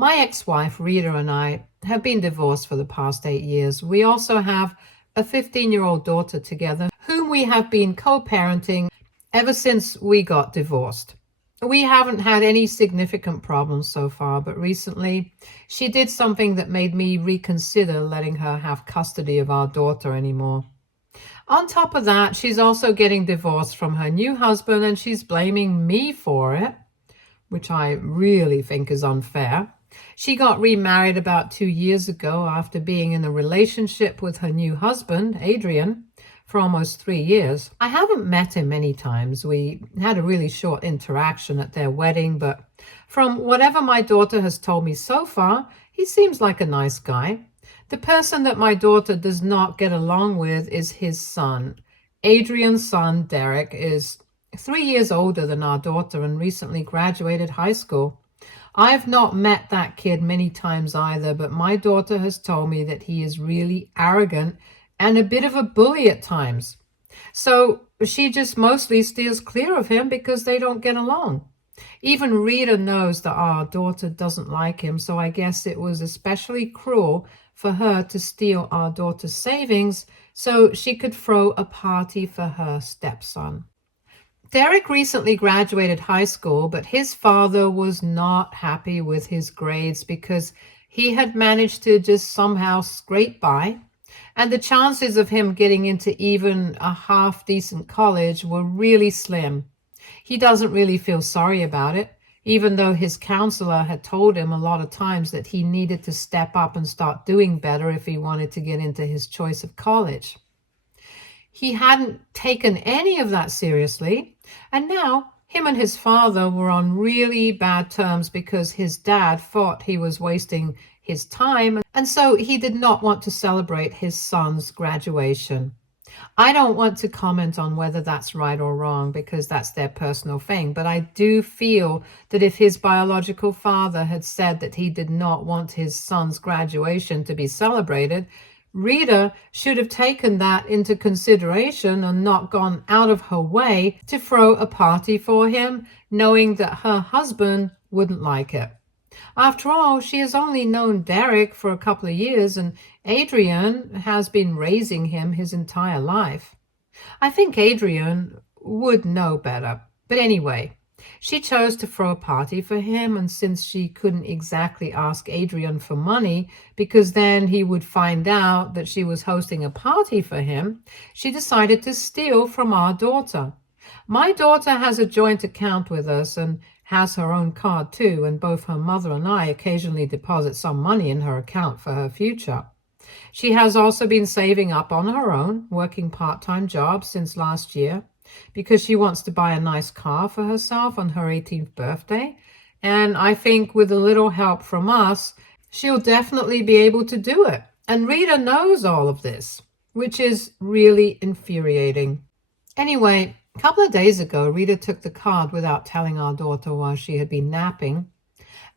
My ex-wife, Rita, and I have been divorced for the past 8 years. We also have a 15-year-old daughter together, whom we have been co-parenting ever since we got divorced. We haven't had any significant problems so far, but recently she did something that made me reconsider letting her have custody of our daughter anymore. On top of that, she's also getting divorced from her new husband, and she's blaming me for it, which I really think is unfair. She got remarried about 2 years ago after being in a relationship with her new husband, Adrian, for almost 3 years. I haven't met him many times. We had a really short interaction at their wedding, but from whatever my daughter has told me so far, he seems like a nice guy. The person that my daughter does not get along with is his son. Adrian's son, Derek, is 3 years older than our daughter and recently graduated high school. I've not met that kid many times either, but my daughter has told me that he is really arrogant and a bit of a bully at times. So she just mostly steers clear of him because they don't get along. Even Rita knows that our daughter doesn't like him, so I guess it was especially cruel for her to steal our daughter's savings so she could throw a party for her stepson. Derek recently graduated high school, but his father was not happy with his grades because he had managed to just somehow scrape by, and the chances of him getting into even a half-decent college were really slim. He doesn't really feel sorry about it, even though his counselor had told him a lot of times that he needed to step up and start doing better if he wanted to get into his choice of college. He hadn't taken any of that seriously, and now him and his father were on really bad terms because his dad thought he was wasting his time, and so he did not want to celebrate his son's graduation. I don't want to comment on whether that's right or wrong because that's their personal thing, but I do feel that if his biological father had said that he did not want his son's graduation to be celebrated, Rita should have taken that into consideration and not gone out of her way to throw a party for him, knowing that her husband wouldn't like it. After all, she has only known Derek for a couple of years, and Adrian has been raising him his entire life. I think Adrian would know better. But anyway, she chose to throw a party for him, and since she couldn't exactly ask Adrian for money because then he would find out that she was hosting a party for him, she decided to steal from our daughter. My daughter has a joint account with us and has her own card too, and both her mother and I occasionally deposit some money in her account for her future. She has also been saving up on her own, working part-time jobs since last year, because she wants to buy a nice car for herself on her 18th birthday. And I think with a little help from us, she'll definitely be able to do it. And Rita knows all of this, which is really infuriating. Anyway, a couple of days ago, Rita took the card without telling our daughter while she had been napping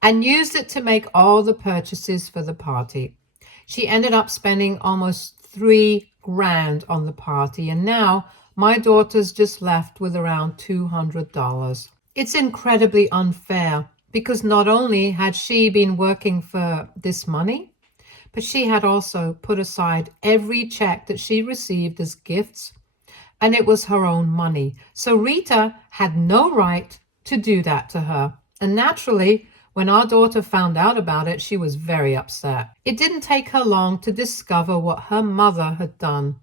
and used it to make all the purchases for the party. She ended up spending almost $3,000 on the party, and now my daughter's just left with around $200. It's incredibly unfair because not only had she been working for this money, but she had also put aside every check that she received as gifts, and it was her own money. So Rita had no right to do that to her. And naturally, when our daughter found out about it, she was very upset. It didn't take her long to discover what her mother had done.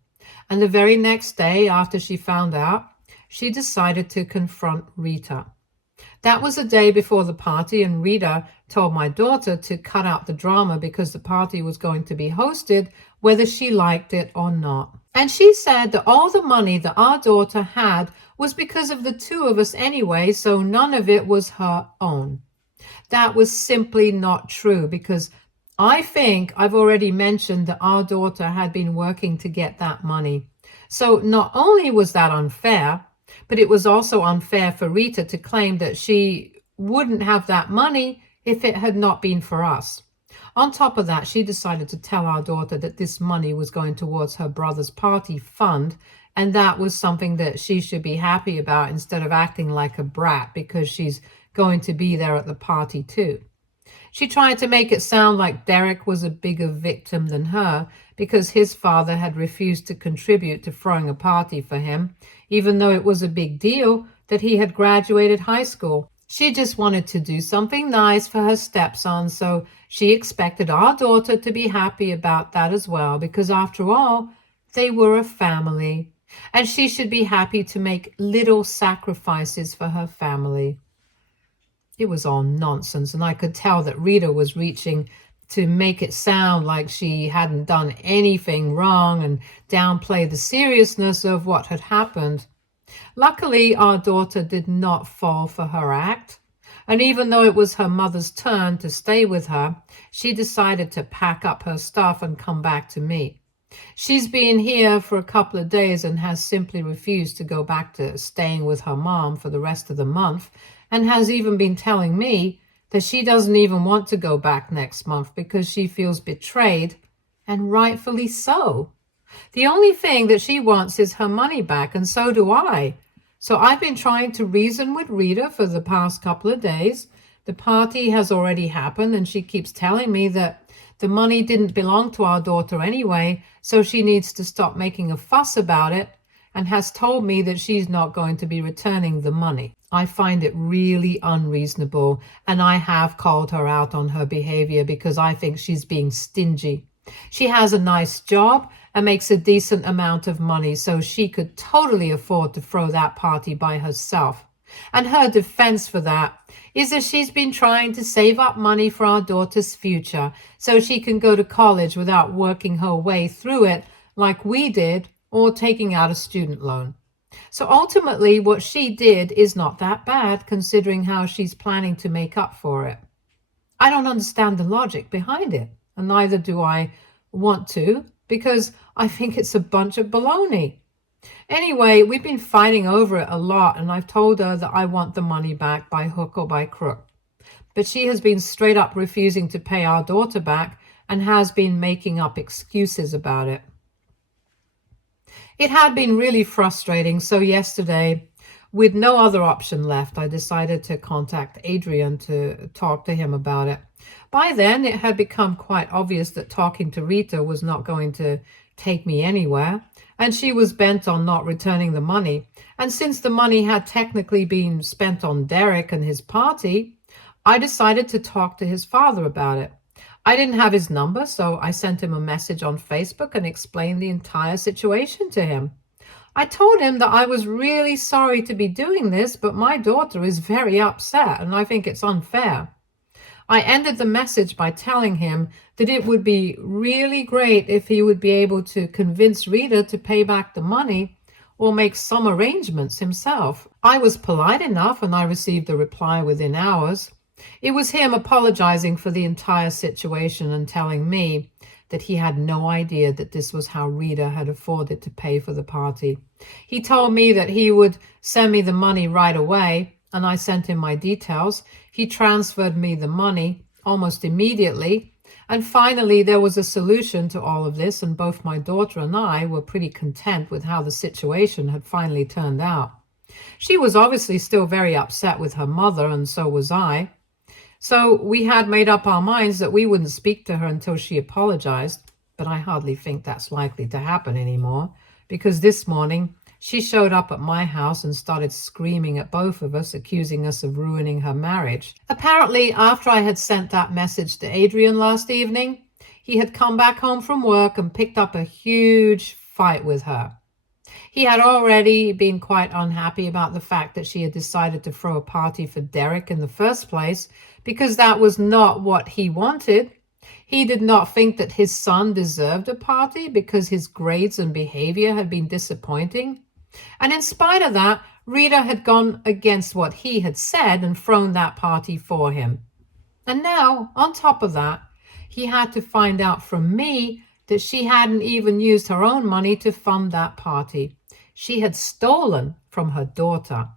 And the very next day after she found out, she decided to confront Rita. That was the day before the party, and Rita told my daughter to cut out the drama because the party was going to be hosted whether she liked it or not. And she said that all the money that our daughter had was because of the two of us anyway, so none of it was her own. That was simply not true because I think I've already mentioned that our daughter had been working to get that money. So not only was that unfair, but it was also unfair for Rita to claim that she wouldn't have that money if it had not been for us. On top of that, she decided to tell our daughter that this money was going towards her brother's party fund, and that was something that she should be happy about instead of acting like a brat because she's going to be there at the party too. She tried to make it sound like Derek was a bigger victim than her because his father had refused to contribute to throwing a party for him, even though it was a big deal that he had graduated high school. She just wanted to do something nice for her stepson, so she expected our daughter to be happy about that as well, because after all, they were a family, and she should be happy to make little sacrifices for her family. It was all nonsense, and I could tell that Rita was reaching to make it sound like she hadn't done anything wrong and downplay the seriousness of what had happened. Luckily, our daughter did not fall for her act, and even though it was her mother's turn to stay with her, she decided to pack up her stuff and come back to me. She's been here for a couple of days and has simply refused to go back to staying with her mom for the rest of the month, and has even been telling me that she doesn't even want to go back next month because she feels betrayed, and rightfully so. The only thing that she wants is her money back, and so do I. So I've been trying to reason with Rita for the past couple of days. The party has already happened, and she keeps telling me that the money didn't belong to our daughter anyway, so she needs to stop making a fuss about it, and has told me that she's not going to be returning the money. I find it really unreasonable, and I have called her out on her behavior because I think she's being stingy. She has a nice job and makes a decent amount of money, so she could totally afford to throw that party by herself. And her defense for that is that she's been trying to save up money for our daughter's future so she can go to college without working her way through it like we did or taking out a student loan. So ultimately, what she did is not that bad considering how she's planning to make up for it. I don't understand the logic behind it, and neither do I want to, because I think it's a bunch of baloney. Anyway, we've been fighting over it a lot, and I've told her that I want the money back by hook or by crook. But she has been straight up refusing to pay our daughter back and has been making up excuses about it. It had been really frustrating, so yesterday, with no other option left, I decided to contact Adrian to talk to him about it. By then, it had become quite obvious that talking to Rita was not going to take me anywhere, and she was bent on not returning the money. And since the money had technically been spent on Derek and his party, I decided to talk to his father about it. I didn't have his number, so I sent him a message on Facebook and explained the entire situation to him. I told him that I was really sorry to be doing this, but my daughter is very upset and I think it's unfair. I ended the message by telling him that it would be really great if he would be able to convince Rita to pay back the money or make some arrangements himself. I was polite enough and I received a reply within hours. It was him apologizing for the entire situation and telling me that he had no idea that this was how Rita had afforded to pay for the party. He told me that he would send me the money right away, and I sent him my details. He transferred me the money almost immediately, and finally there was a solution to all of this, and both my daughter and I were pretty content with how the situation had finally turned out. She was obviously still very upset with her mother, and so was I. So we had made up our minds that we wouldn't speak to her until she apologized, but I hardly think that's likely to happen anymore, because this morning she showed up at my house and started screaming at both of us, accusing us of ruining her marriage. Apparently, after I had sent that message to Adrian last evening, he had come back home from work and picked up a huge fight with her. He had already been quite unhappy about the fact that she had decided to throw a party for Derek in the first place, because that was not what he wanted. He did not think that his son deserved a party because his grades and behavior had been disappointing. And in spite of that, Rita had gone against what he had said and thrown that party for him. And now, on top of that, he had to find out from me that she hadn't even used her own money to fund that party. She had stolen from her daughter.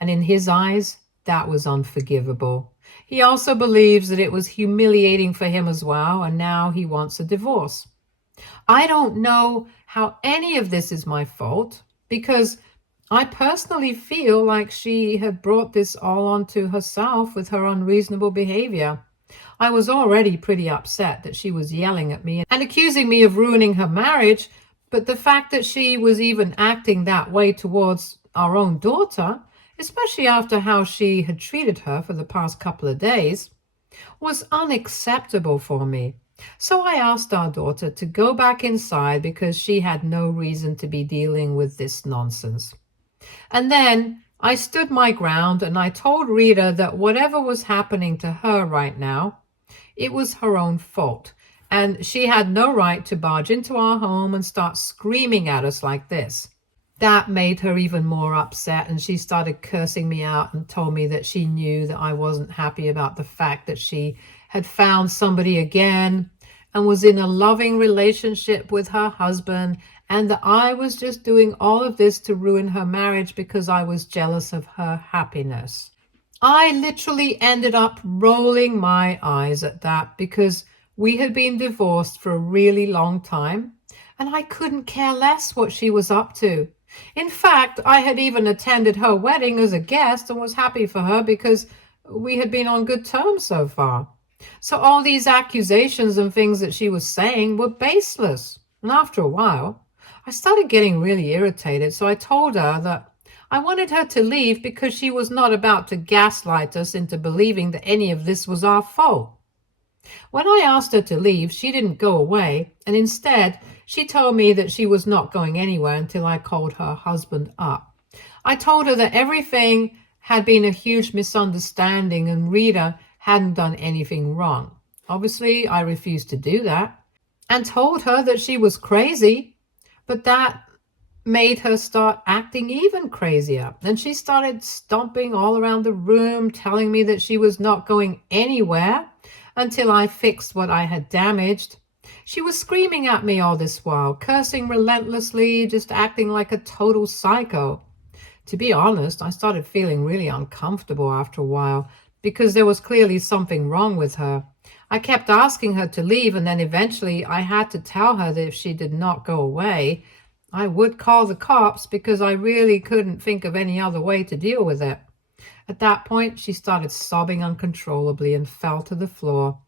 And in his eyes, that was unforgivable. He also believes that it was humiliating for him as well, and now he wants a divorce. I don't know how any of this is my fault, because I personally feel like she had brought this all onto herself with her unreasonable behavior. I was already pretty upset that she was yelling at me and accusing me of ruining her marriage, but the fact that she was even acting that way towards our own daughter, especially after how she had treated her for the past couple of days, was unacceptable for me. So I asked our daughter to go back inside because she had no reason to be dealing with this nonsense. And then I stood my ground and I told Rita that whatever was happening to her right now, it was her own fault. And she had no right to barge into our home and start screaming at us like this. That made her even more upset, and she started cursing me out and told me that she knew that I wasn't happy about the fact that she had found somebody again and was in a loving relationship with her husband, and that I was just doing all of this to ruin her marriage because I was jealous of her happiness. I literally ended up rolling my eyes at that because we had been divorced for a really long time, and I couldn't care less what she was up to. In fact, I had even attended her wedding as a guest and was happy for her because we had been on good terms so far. So all these accusations and things that she was saying were baseless. And after a while, I started getting really irritated, so I told her that I wanted her to leave because she was not about to gaslight us into believing that any of this was our fault. When I asked her to leave, she didn't go away, and instead, she told me that she was not going anywhere until I called her husband up. I told her that everything had been a huge misunderstanding and Rita hadn't done anything wrong. Obviously, I refused to do that and told her that she was crazy, but that made her start acting even crazier. And she started stomping all around the room, telling me that she was not going anywhere until I fixed what I had damaged. She was screaming at me all this while, cursing relentlessly, just acting like a total psycho. To be honest, I started feeling really uncomfortable after a while because there was clearly something wrong with her. I kept asking her to leave, and then eventually I had to tell her that if she did not go away, I would call the cops because I really couldn't think of any other way to deal with it. At that point, she started sobbing uncontrollably and fell to the floor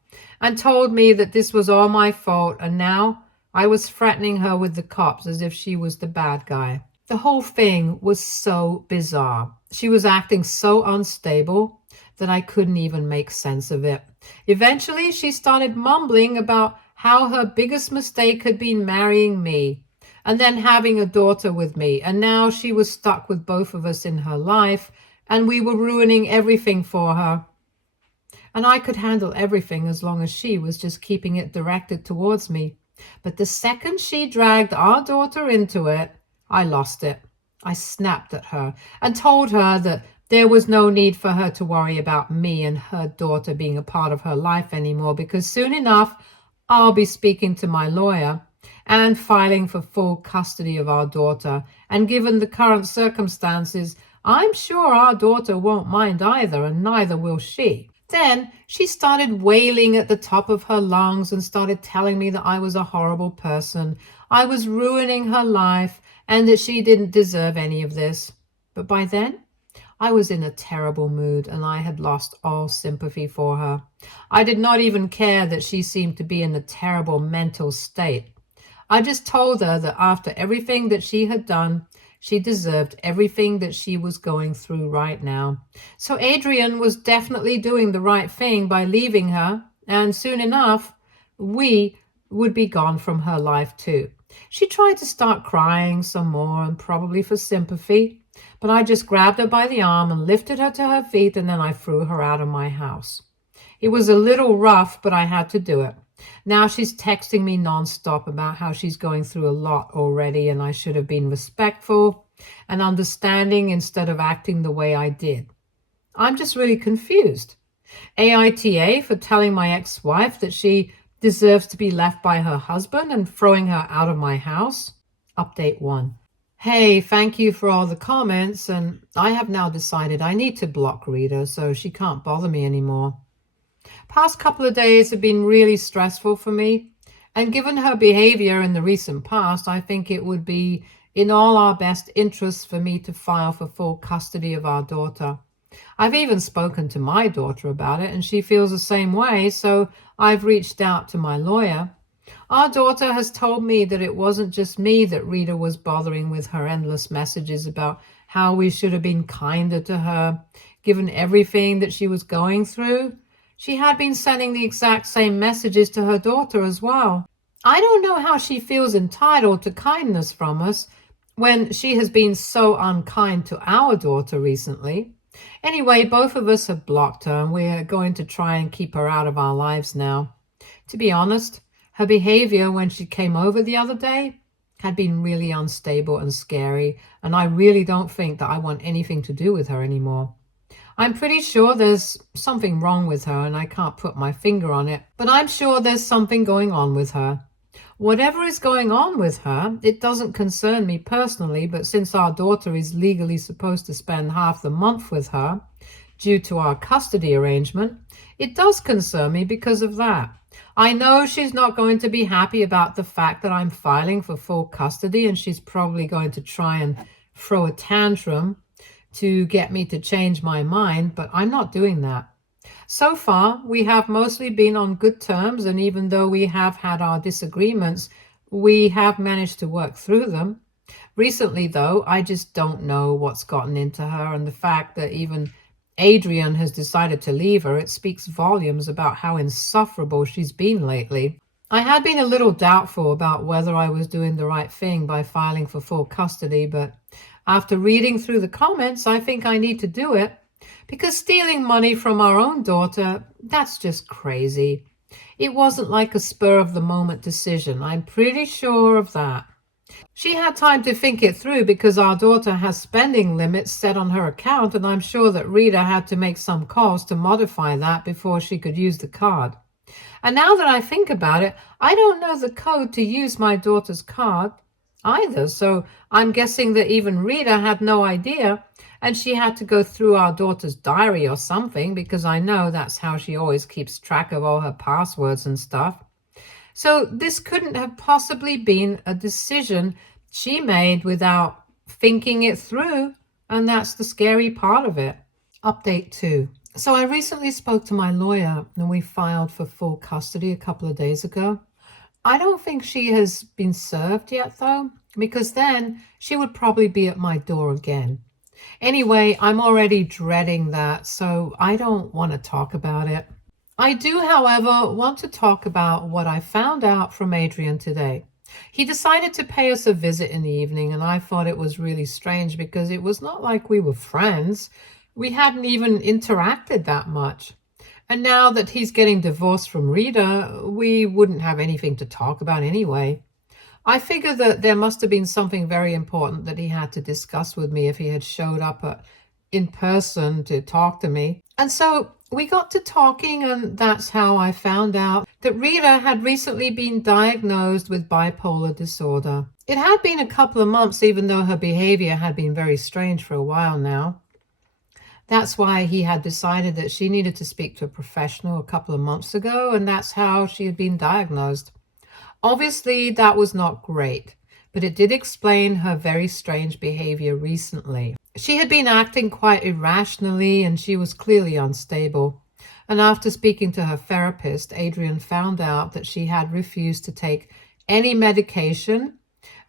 and told me that this was all my fault, and now I was threatening her with the cops as if she was the bad guy. The whole thing was so bizarre. She was acting so unstable that I couldn't even make sense of it. Eventually, she started mumbling about how her biggest mistake had been marrying me and then having a daughter with me, and now she was stuck with both of us in her life, and we were ruining everything for her. And I could handle everything as long as she was just keeping it directed towards me. But the second she dragged our daughter into it, I lost it. I snapped at her and told her that there was no need for her to worry about me and her daughter being a part of her life anymore, because soon enough, I'll be speaking to my lawyer and filing for full custody of our daughter. And given the current circumstances, I'm sure our daughter won't mind either, and neither will she. Then she started wailing at the top of her lungs and started telling me that I was a horrible person, I was ruining her life, and that she didn't deserve any of this. But by then, I was in a terrible mood and I had lost all sympathy for her. I did not even care that she seemed to be in a terrible mental state. I just told her that after everything that she had done, she deserved everything that she was going through right now. So Adrian was definitely doing the right thing by leaving her, and soon enough, we would be gone from her life too. She tried to start crying some more, and probably for sympathy, but I just grabbed her by the arm and lifted her to her feet, and then I threw her out of my house. It was a little rough, but I had to do it. Now she's texting me nonstop about how she's going through a lot already, and I should have been respectful and understanding instead of acting the way I did. I'm just really confused. AITA for telling my ex-wife that she deserves to be left by her husband and throwing her out of my house. Update 1. Hey, thank you for all the comments, and I have now decided I need to block Rita so she can't bother me anymore. Past couple of days have been really stressful for me, and given her behavior in the recent past, I think it would be in all our best interests for me to file for full custody of our daughter. I've even spoken to my daughter about it, and she feels the same way, so I've reached out to my lawyer. Our daughter has told me that it wasn't just me that Rita was bothering with her endless messages about how we should have been kinder to her, given everything that she was going through. She had been sending the exact same messages to her daughter as well. I don't know how she feels entitled to kindness from us when she has been so unkind to our daughter recently. Anyway, both of us have blocked her, and we're going to try and keep her out of our lives now. To be honest, her behavior when she came over the other day had been really unstable and scary, and I really don't think that I want anything to do with her anymore. I'm pretty sure there's something wrong with her, and I can't put my finger on it, but I'm sure there's something going on with her. Whatever is going on with her, it doesn't concern me personally, but since our daughter is legally supposed to spend half the month with her due to our custody arrangement, it does concern me because of that. I know she's not going to be happy about the fact that I'm filing for full custody, and she's probably going to try and throw a tantrum to get me to change my mind, but I'm not doing that. So far, we have mostly been on good terms, and even though we have had our disagreements, we have managed to work through them. Recently, though, I just don't know what's gotten into her, and the fact that even Adrian has decided to leave her, it speaks volumes about how insufferable she's been lately. I had been a little doubtful about whether I was doing the right thing by filing for full custody, but after reading through the comments, I think I need to do it. Because stealing money from our own daughter, that's just crazy. It wasn't like a spur-of-the-moment decision. I'm pretty sure of that. She had time to think it through because our daughter has spending limits set on her account, and I'm sure that Rita had to make some calls to modify that before she could use the card. And now that I think about it, I don't know the code to use my daughter's card either, so I'm guessing that even Rita had no idea, and she had to go through our daughter's diary or something, because I know that's how she always keeps track of all her passwords and stuff. So this couldn't have possibly been a decision she made without thinking it through, and that's the scary part of it. Update 2. So I recently spoke to my lawyer, and we filed for full custody a couple of days ago. I don't think she has been served yet, though, because then she would probably be at my door again. Anyway, I'm already dreading that, so I don't want to talk about it. I do, however, want to talk about what I found out from Adrian today. He decided to pay us a visit in the evening, and I thought it was really strange because it was not like we were friends. We hadn't even interacted that much. And now that he's getting divorced from Rita, we wouldn't have anything to talk about anyway. I figure that there must have been something very important that he had to discuss with me if he had showed up in person to talk to me. And so we got to talking, and that's how I found out that Rita had recently been diagnosed with bipolar disorder. It had been a couple of months, even though her behavior had been very strange for a while now. That's why he had decided that she needed to speak to a professional a couple of months ago, and that's how she had been diagnosed. Obviously, that was not great, but it did explain her very strange behavior recently. She had been acting quite irrationally, and she was clearly unstable. And after speaking to her therapist, Adrian found out that she had refused to take any medication,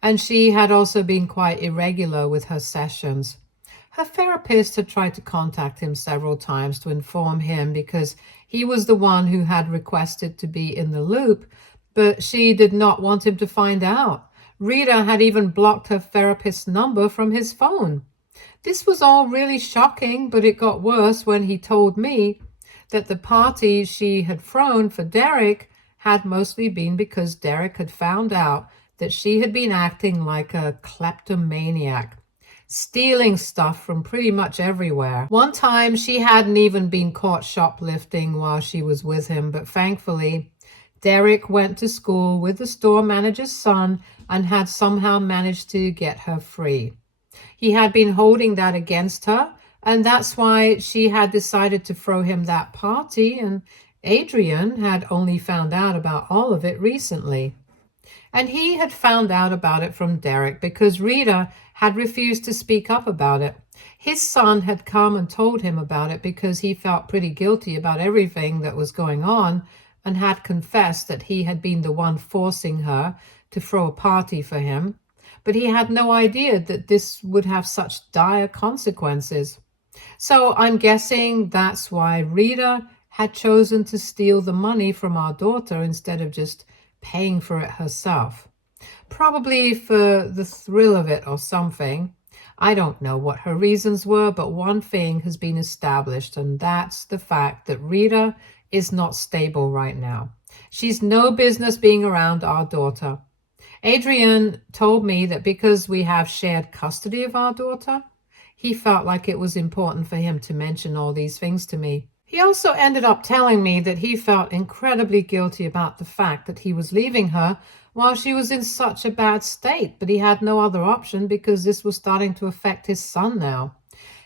and she had also been quite irregular with her sessions. Her therapist had tried to contact him several times to inform him because he was the one who had requested to be in the loop, but she did not want him to find out. Rita had even blocked her therapist's number from his phone. This was all really shocking, but it got worse when he told me that the party she had thrown for Derek had mostly been because Derek had found out that she had been acting like a kleptomaniac, stealing stuff from pretty much everywhere. One time she hadn't even been caught shoplifting while she was with him, but thankfully Derek went to school with the store manager's son and had somehow managed to get her free. He had been holding that against her, and that's why she had decided to throw him that party, and Adrian had only found out about all of it recently. And he had found out about it from Derek because Rita had refused to speak up about it. His son had come and told him about it because he felt pretty guilty about everything that was going on and had confessed that he had been the one forcing her to throw a party for him. But he had no idea that this would have such dire consequences. So I'm guessing that's why Rita had chosen to steal the money from our daughter instead of just paying for it herself. Probably for the thrill of it or something. I don't know what her reasons were, but one thing has been established, and that's the fact that Rita is not stable right now. She's no business being around our daughter. Adrian told me that because we have shared custody of our daughter, he felt like it was important for him to mention all these things to me. He also ended up telling me that he felt incredibly guilty about the fact that he was leaving her while she was in such a bad state, but he had no other option because this was starting to affect his son now.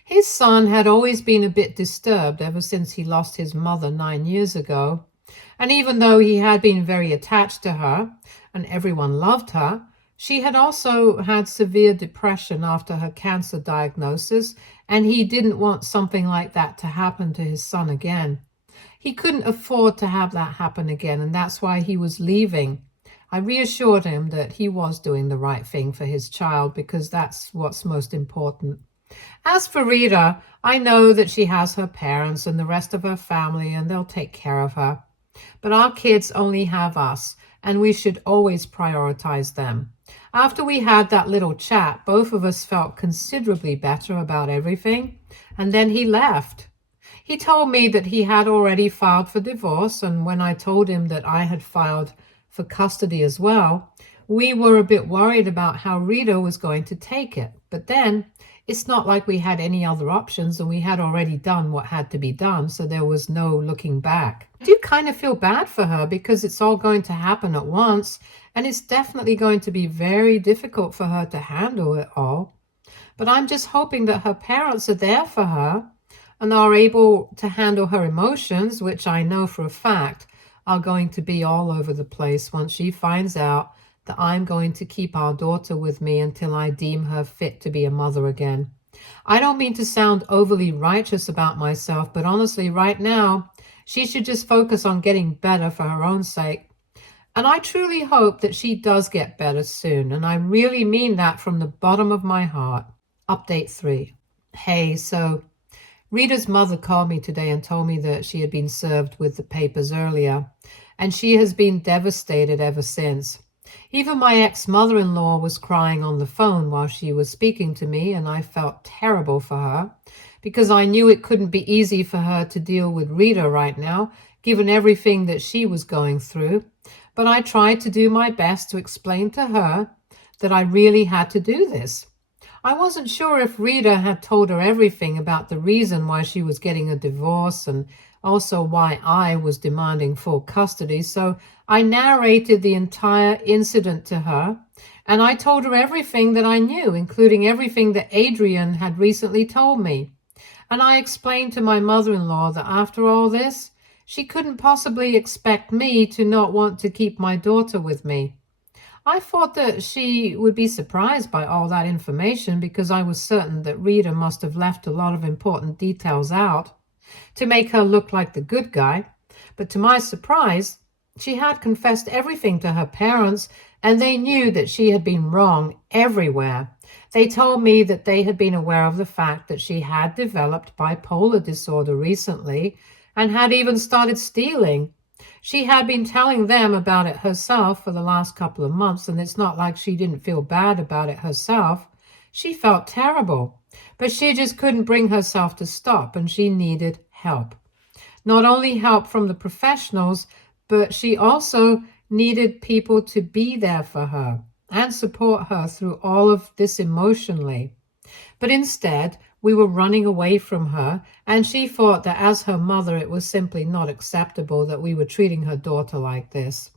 His son had always been a bit disturbed ever since he lost his mother 9 years ago. And even though he had been very attached to her and everyone loved her, she had also had severe depression after her cancer diagnosis, and he didn't want something like that to happen to his son again. He couldn't afford to have that happen again, and that's why he was leaving. I reassured him that he was doing the right thing for his child because that's what's most important. As for Rita, I know that she has her parents and the rest of her family, and they'll take care of her. But our kids only have us, and we should always prioritize them. After we had that little chat, both of us felt considerably better about everything, and then he left. He told me that he had already filed for divorce, and when I told him that I had filed for custody as well, we were a bit worried about how Rita was going to take it. But then it's not like we had any other options, and we had already done what had to be done, so there was no looking back. I do kind of feel bad for her because it's all going to happen at once, and it's definitely going to be very difficult for her to handle it all. But I'm just hoping that her parents are there for her and are able to handle her emotions, which I know for a fact are going to be all over the place once she finds out that I'm going to keep our daughter with me until I deem her fit to be a mother again. I don't mean to sound overly righteous about myself, but honestly, right now, she should just focus on getting better for her own sake. And I truly hope that she does get better soon, and I really mean that from the bottom of my heart. Update 3. Hey, so Rita's mother called me today and told me that she had been served with the papers earlier, and she has been devastated ever since. Even my ex-mother-in-law was crying on the phone while she was speaking to me, and I felt terrible for her because I knew it couldn't be easy for her to deal with Rita right now, given everything that she was going through. But I tried to do my best to explain to her that I really had to do this. I wasn't sure if Rita had told her everything about the reason why she was getting a divorce and also why I was demanding full custody, so I narrated the entire incident to her, and I told her everything that I knew, including everything that Adrian had recently told me. And I explained to my mother-in-law that after all this, she couldn't possibly expect me to not want to keep my daughter with me. I thought that she would be surprised by all that information because I was certain that Rita must have left a lot of important details out to make her look like the good guy. But to my surprise, she had confessed everything to her parents, and they knew that she had been wrong everywhere. They told me that they had been aware of the fact that she had developed bipolar disorder recently and had even started stealing. She had been telling them about it herself for the last couple of months, and it's not like she didn't feel bad about it herself. She felt terrible, but she just couldn't bring herself to stop, and she needed help. Not only help from the professionals, but she also needed people to be there for her and support her through all of this emotionally. But instead, we were running away from her, and she thought that as her mother, it was simply not acceptable that we were treating her daughter like this.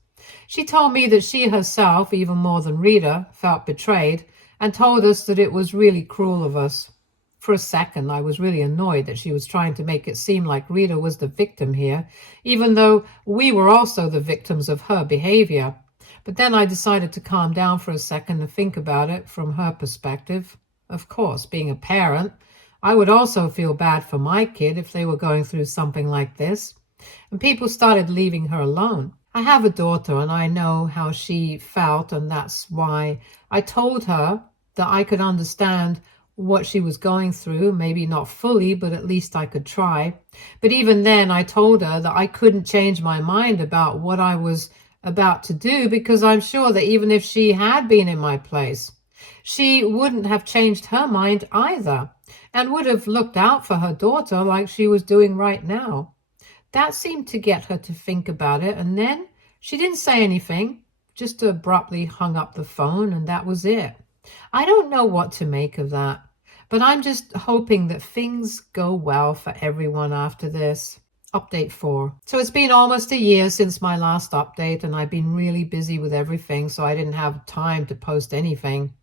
She told me that she herself, even more than Rita, felt betrayed and told us that it was really cruel of us. For a second, I was really annoyed that she was trying to make it seem like Rita was the victim here, even though we were also the victims of her behavior. But then I decided to calm down for a second and think about it from her perspective. Of course, being a parent, I would also feel bad for my kid if they were going through something like this. And people started leaving her alone. I have a daughter and I know how she felt, and that's why I told her that I could understand what she was going through, maybe not fully, but at least I could try. But even then, I told her that I couldn't change my mind about what I was about to do, because I'm sure that even if she had been in my place, she wouldn't have changed her mind either, and would have looked out for her daughter like she was doing right now. That seemed to get her to think about it, and then she didn't say anything, just abruptly hung up the phone, and that was it. I don't know what to make of that, but I'm just hoping that things go well for everyone after this. Update 4. So it's been almost a year since my last update, and I've been really busy with everything, so I didn't have time to post anything.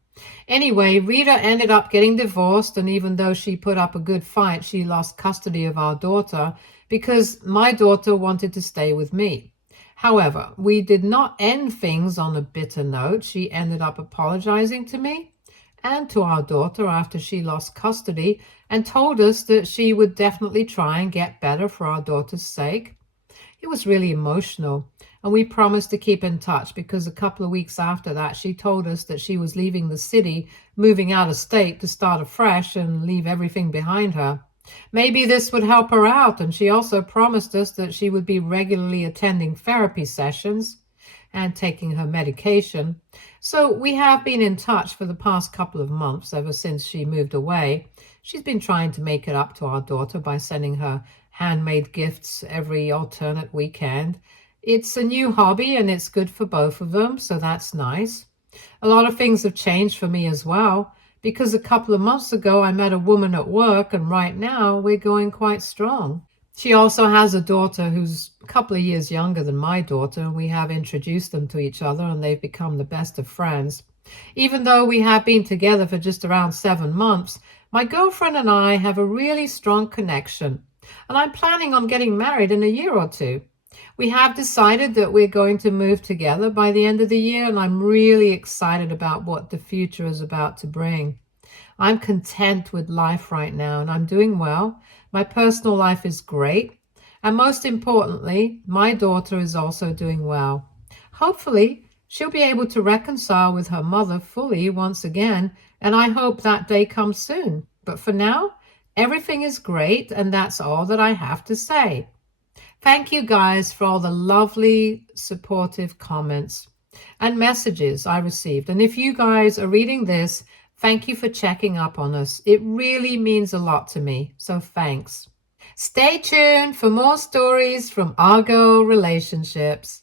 Anyway, Rita ended up getting divorced, and even though she put up a good fight, she lost custody of our daughter because my daughter wanted to stay with me. However, we did not end things on a bitter note. She ended up apologizing to me and to our daughter after she lost custody, and told us that she would definitely try and get better for our daughter's sake. It was really emotional, and we promised to keep in touch because a couple of weeks after that, she told us that she was leaving the city, moving out of state to start afresh and leave everything behind her. Maybe this would help her out, and she also promised us that she would be regularly attending therapy sessions and taking her medication. So we have been in touch for the past couple of months, ever since she moved away. She's been trying to make it up to our daughter by sending her handmade gifts every alternate weekend. It's a new hobby and it's good for both of them, so that's nice. A lot of things have changed for me as well, because a couple of months ago I met a woman at work, and right now we're going quite strong. She also has a daughter who's a couple of years younger than my daughter, and we have introduced them to each other, and they've become the best of friends. Even though we have been together for just around 7 months, my girlfriend and I have a really strong connection, and I'm planning on getting married in a year or two. We have decided that we're going to move together by the end of the year, and I'm really excited about what the future is about to bring. I'm content with life right now, and I'm doing well. My personal life is great. And most importantly, my daughter is also doing well. Hopefully, she'll be able to reconcile with her mother fully once again, and I hope that day comes soon. But for now, everything is great, and that's all that I have to say. Thank you guys for all the lovely, supportive comments and messages I received. And if you guys are reading this, thank you for checking up on us. It really means a lot to me, so thanks. Stay tuned for more stories from Argo Relationships.